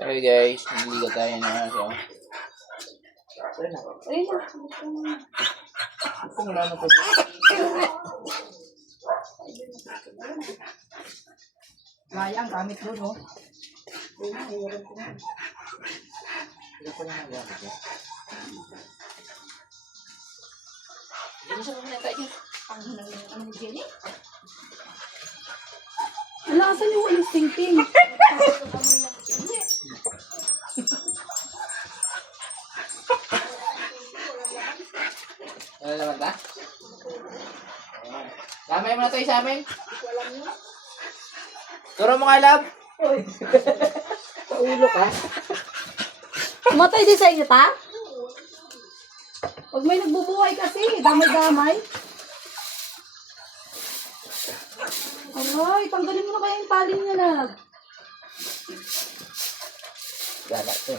Hey guys, naligo tayo na. So, Ayun na. ito wala na po. Maya ang gamit doon, no? Ito ko na ang gamit niya. Hindi siya muna tayo. Ang hinang ni Jenny. Ala, asan yung walang stingting? Wala naman ba? Lamay mo na tayo sa amin. Turo mo nga, love. Paulo ka? Matay din sa inyo, ta? Pag may nagbubuhay kasi, damay-damay. Aray, tanggalin mo na kaya yung tali niya, love. Gala ito.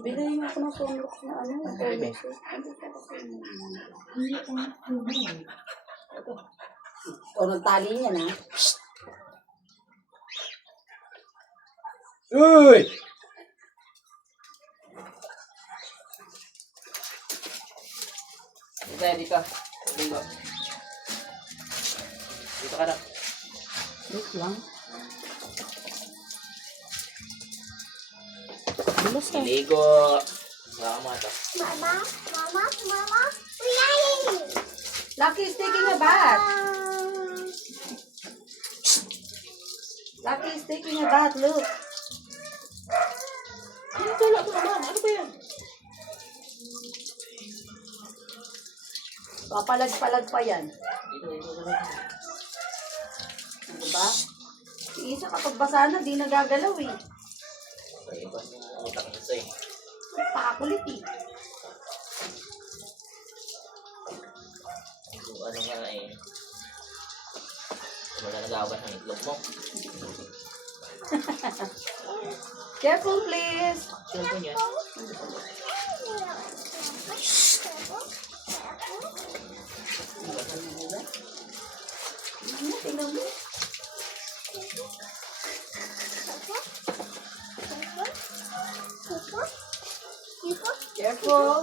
Bilay mo ako ng sunlock na ano. O, nagtali niya na. Uy! Dito. Dito. Dito ka na. Wait lang. Bilas ka. Ligo. Wala ka mata. Mama, playing. Lucky is taking a bath. Lucky is taking a bath, look. Ano tula ko naman? Ano ba yan? Papalag-palag pa yan. Dito. Diba? Si Isa kapag basa na, di nagagalaw eh. Ay, iba yung utak niya sa'yo. Pakakulit eh. Kung ano nga eh. Wala nag-awas ng itlog mo. Careful please. Cellphone yan. Ano, tingnan mo.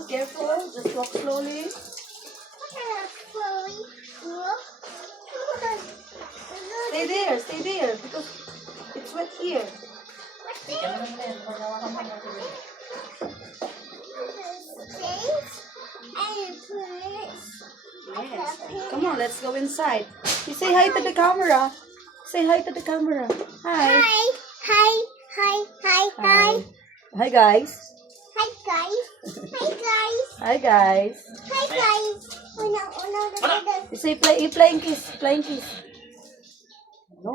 Careful. Just walk slowly. Stay there. Because it's wet here. Yes. Come on, let's go inside. You say hi to the camera. Say hi to the camera. Hi. Hi guys. Hi guys. You say playing kiss. No.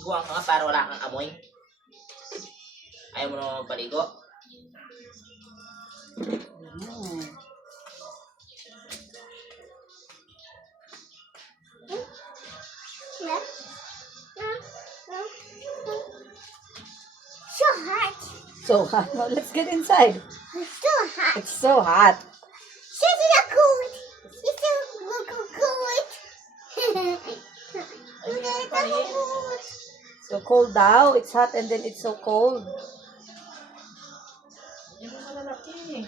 Buwang ka nga para wala kang amoy. Ayaw mo na paligo. Hmm. So hot. Now let's get inside. It's so hot. So cold daw. It's hot and then it's so cold. Hindi mo malalaki.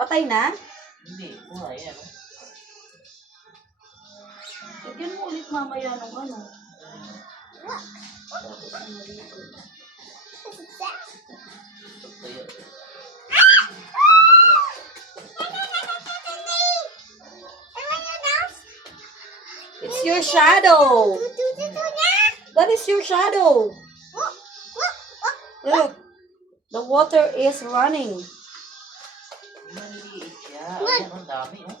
Patay na? Hindi, buhay yan. Lagyan mo ulit mamaya ng ano. Tuyo. It's your shadow. That is your shadow. Look. The water is running. Maliliit siya. Ayan, ang dami, oh.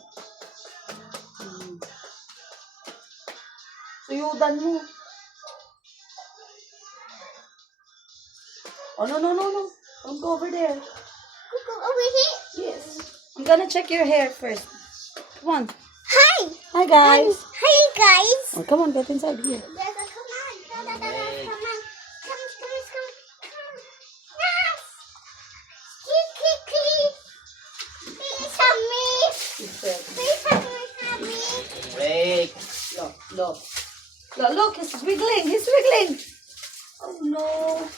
Suyudan mo. Oh, no. Don't go over there. Yes. I'm gonna check your hair first. Come on. Hi, guys. Oh, come on, get inside here. Break. Look, look. Look, look, he's wiggling. He's wiggling. Oh, no.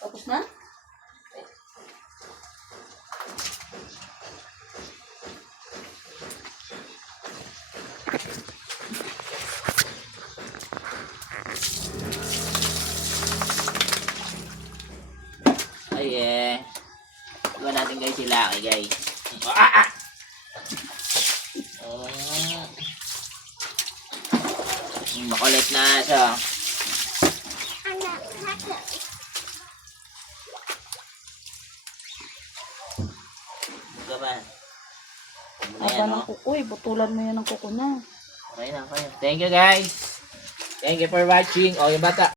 Tapos na? Ay iwan natin guys sila. Okay guys. Ah! Makulit na siya. Anak, kakak. Ito ba? Aba Ayan, ng no? kuko. Uy, butulan mo yan ng kuko niya. Okay na, okay. Thank you guys. Thank you for watching. O, yung bata.